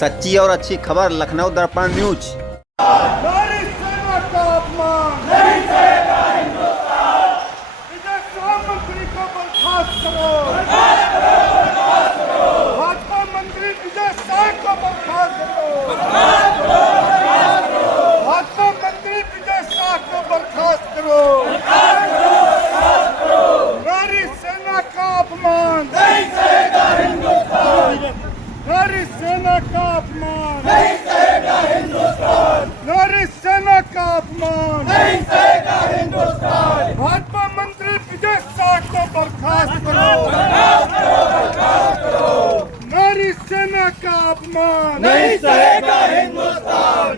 सच्ची और अच्छी खबर लखनऊ दर्पण न्यूज। नारी सेना का अपमान नहीं सहेगा हिंदुस्तान। विजय शाह मंत्री को बर्खास्त करो, भाजपा मंत्री विजय शाह को बर्खास्त करो, भाजपा मंत्री विजय शाह को बर्खास्त करो। नारी सेना का अपमान नहीं सहेगा हिंदुस्तान। नारी सेना का अपमान नहीं सहेगा हिंदुस्तान। नारी सेना का अपमान नहीं सहेगा हिंदुस्तान। भाजपा मंत्री विजय शाह को बर्खास्त करो, बर्खास्त करो। नारी सेना का अपमान नहीं सहेगा हिंदुस्तान।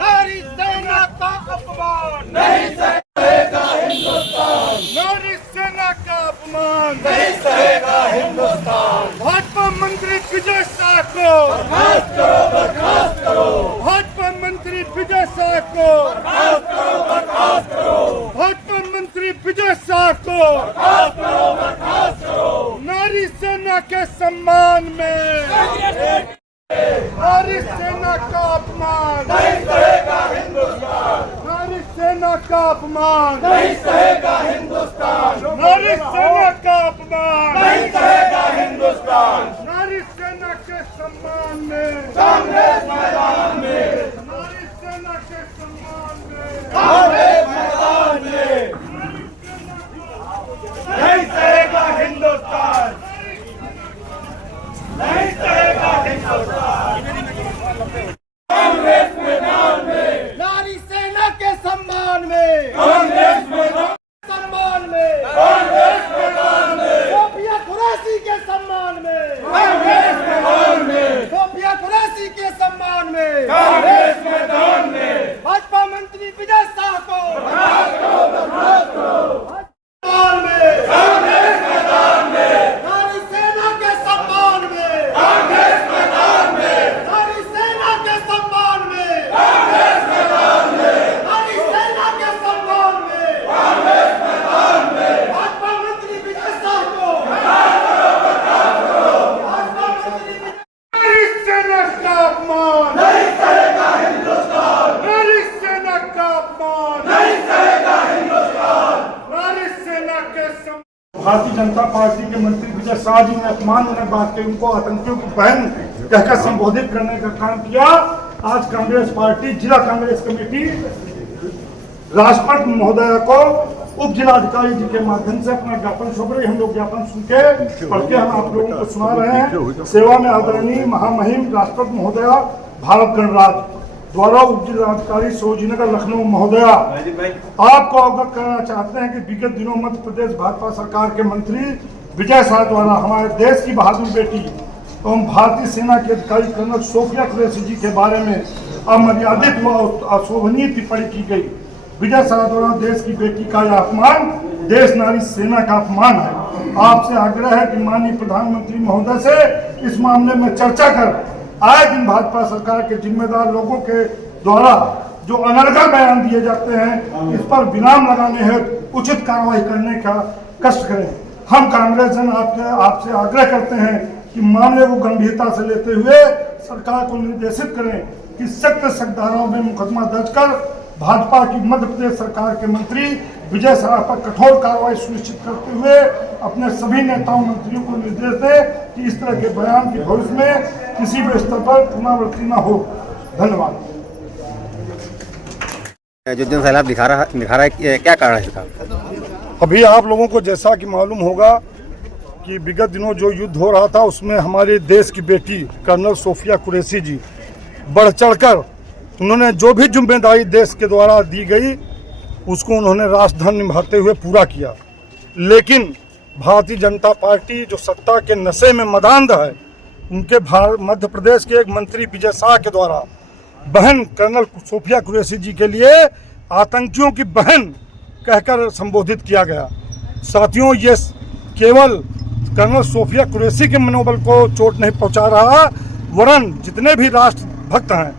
नारी सेना का अपमान नहीं सहेगा हिंदुस्तान। नारी सेना का अपमान नहीं सहेगा हिंदुस्तान। भाजपा मंत्री विजय शाह को बर्खास्त करो, बर्खास्त करो। भाजपा मंत्री विजय शाह को बर्खास्त करो, बर्खास्त करो। भाजपा मंत्री विजय शाह को बर्खास्त करो, बर्खास्त करो। नारी सेना के सम्मान में नारी सेना का अपमान नहीं सहेगा हिंदुस्तान। नारी सेना का अपमान नहीं सहेगा हिंदुस्तान। नारी सेना का अपमान नहीं सहेगा हिंदुस्तान। नारी सेना के सम्मान में कांग्रेस मैदान में, नारी सेना के सम्मान में कांग्रेस मैदान में। नहीं सहेगा हिंदुस्तान, नहीं सहेगा हिंदुस्तान। कांग्रेस मैदान में नारी सेना के सम्मान में, कांग्रेस मैदान सम्मान में, कांग्रेस मैदान में। सोफिया कुरैशी के सम्मान में, कांग्रेस मैदान में। सोफिया कुरैशी के सम्मान में, कांग्रेस मैदान में। भाजपा मंत्री विजय शाह को बर्खास्त करो, बर्खास्त करो। सम्मान में कांग्रेस मैदान में, नारी सेना के सम्मान में कांग्रेस मैदान में। नारी सेना के सम्मान में कांग्रेस मैदान में। नारी सेना के सम्मान में कांग्रेस मैदान में। भाजपा मंत्री विजय शाह को बर्खास्त करो, बर्खास्त करो। भाजपा मंत्री नारी सेना का अपमान नहीं सहेगा हिंदुस्तान। नारी सेना का अपमान नहीं सहेगा हिंदुस्तान। नारी सेना के भारतीय जनता पार्टी के मंत्री विजय शाह जी ने अपमानजनक बात कही, उनको आतंकियों की बहन कहकर संबोधित करने का काम किया। आज कांग्रेस पार्टी जिला कांग्रेस कमेटी राष्ट्रपति महोदय को उप जिलाधिकारी जी के माध्यम से अपना ज्ञापन सौंप रही। हम लोग ज्ञापन सुन के पढ़ के हम आप लोगों को सुना रहे हैं। सेवा में आदरणीय महामहिम राष्ट्रपति महोदया भारत गणराज्य द्वारा उप जिलाधिकारी सरोजीनगर लखनऊ महोदया आपको अवगत कराना चाहते हैं कि विगत दिनों मध्य प्रदेश भाजपा सरकार के मंत्री विजय शाह द्वारा हमारे देश की बहादुर बेटी एवं भारतीय सेना के अधिकारी कर्नल सोफिया कुरैशी जी के बारे में अमर्यादित व अशोभनीय टिप्पणी की गई। विजय शाह द्वारा देश की बेटी का यह अपमान देश नारी सेना का अपमान है। आपसे आग्रह है कि माननीय प्रधानमंत्री महोदय से इस मामले में चर्चा कर आए दिन भाजपा सरकार के जिम्मेदार लोगों के द्वारा जो अनर्गल बयान दिए जाते हैं इस पर विराम लगाने हेतु उचित कार्रवाई करने का कष्ट करें। हम कांग्रेस जन आपसे आग्रह करते हैं कि मामले को गंभीरता से लेते हुए सरकार को निर्देशित करें कि सख्त धाराओं में मुकदमा दर्ज कर भाजपा की मध्य प्रदेश सरकार के मंत्री विजय शाह पर कठोर कार्रवाई सुनिश्चित करते हुए अपने सभी नेताओं मंत्रियों को निर्देश दें कि इस तरह के बयान की भविष्य में किसी भी स्तर पर पुनरावृत्ति न हो। धन्यवाद। जो जन सैलाब दिखा रहा है क्या कारण है इसका? अभी आप लोगों को जैसा कि मालूम होगा कि विगत दिनों जो युद्ध हो रहा था उसमें हमारे देश की बेटी कर्नल सोफिया कुरैशी जी बढ़ चढ़कर उन्होंने जो भी जिम्मेदारी देश के द्वारा दी गई उसको उन्होंने राष्ट्रधर्म निभाते हुए पूरा किया। लेकिन भारतीय जनता पार्टी जो सत्ता के नशे में मदांध है उनके मध्य प्रदेश के एक मंत्री विजय शाह के द्वारा बहन कर्नल सोफिया कुरैशी जी के लिए आतंकियों की बहन कहकर संबोधित किया गया। साथियों, ये केवल कर्नल सोफिया कुरैशी के मनोबल को चोट नहीं पहुंचा रहा वरन जितने भी राष्ट्रभक्त हैं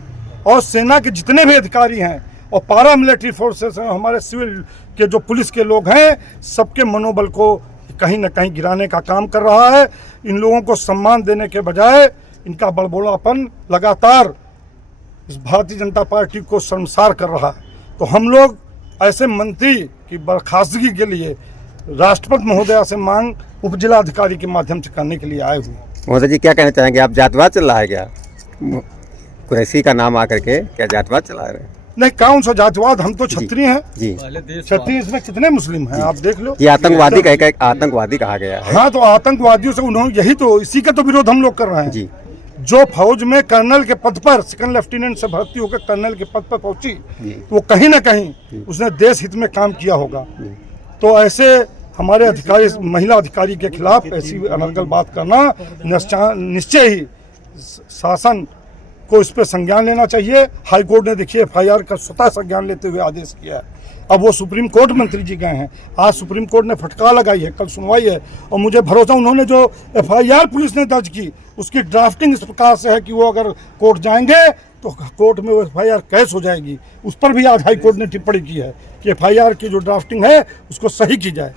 और सेना के जितने भी अधिकारी हैं और पारा मिलिट्री फोर्सेस हैं, हमारे सिविल के जो पुलिस के लोग हैं, सबके मनोबल को कहीं न कहीं गिराने का काम कर रहा है। इन लोगों को सम्मान देने के बजाय इनका बड़बोलापन लगातार इस भारतीय जनता पार्टी को शर्मसार कर रहा है। तो हम लोग ऐसे मंत्री की बर्खास्तगी के लिए राष्ट्रपति महोदया से मांग उप जिलाधिकारी के माध्यम से करने के लिए आए हुए। महोदय जी क्या कहना चाहेंगे, आप जातवाद चल रहा है क्या? कुरैशी का नाम आकर के क्या जातवाद चला रहे हैं? नहीं, कौन सा जातिवाद, हम तो क्षत्रिय हैं जी। क्षत्रिय, इसमें कितने मुस्लिम हैं आप देख लो। ये आतंकवादी आतंकवादी कहा गया है। हाँ, तो आतंकवादियों से उन्होंने यही तो, इसी का तो विरोध हम लोग कर रहे हैं जी। जो फौज में कर्नल के पद पर, सेकंड लेफ्टिनेंट से भर्ती होकर कर्नल के पद पर पहुंची, तो वो कहीं ना कहीं उसने देश हित में काम किया होगा। तो ऐसे हमारे अधिकारी, महिला अधिकारी के खिलाफ ऐसी अनर्गल बात करना निश्चय ही शासन को इस पर संज्ञान लेना चाहिए। हाईकोर्ट ने देखिए FIR का स्वतः संज्ञान लेते हुए आदेश किया है। अब वो सुप्रीम कोर्ट मंत्री जी गए हैं, आज सुप्रीम कोर्ट ने फटकार लगाई है, कल सुनवाई है, और मुझे भरोसा उन्होंने जो FIR पुलिस ने दर्ज की उसकी ड्राफ्टिंग इस प्रकार से है कि वो अगर कोर्ट जाएंगे तो कोर्ट में वो FIR कैश हो जाएगी। उस पर भी आज हाईकोर्ट ने टिप्पणी की है कि FIR की जो ड्राफ्टिंग है उसको सही की जाए।